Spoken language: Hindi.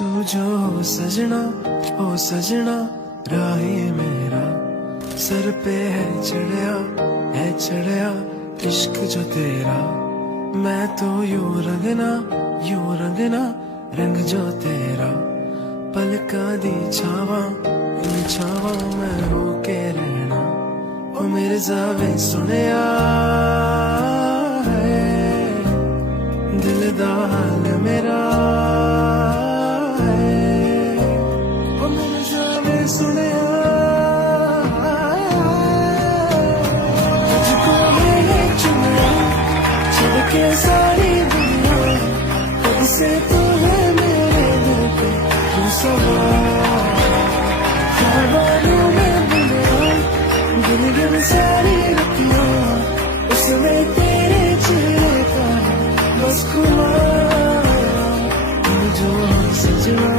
तू जो हो सजना राही मेरा सर पे है चढ़या इश्क जो तेरा। मैं तो यूं रंगना रंग जो तेरा। पलका दी छावा इन छावा मैं हो के रहना। ओ मेरे जावे सुनिया है दिल दा हाल मेरा है। ओ मेरे जावे सुनिया तुझको मैंने चुना छोड़ के सारी दुनिया। कब से तू है मेरे दिल पे तू ख्वाबों में बुनिया। गिन सारी रतियां उसमें तेरे चेहरे का बस खुमा। तू जो सजना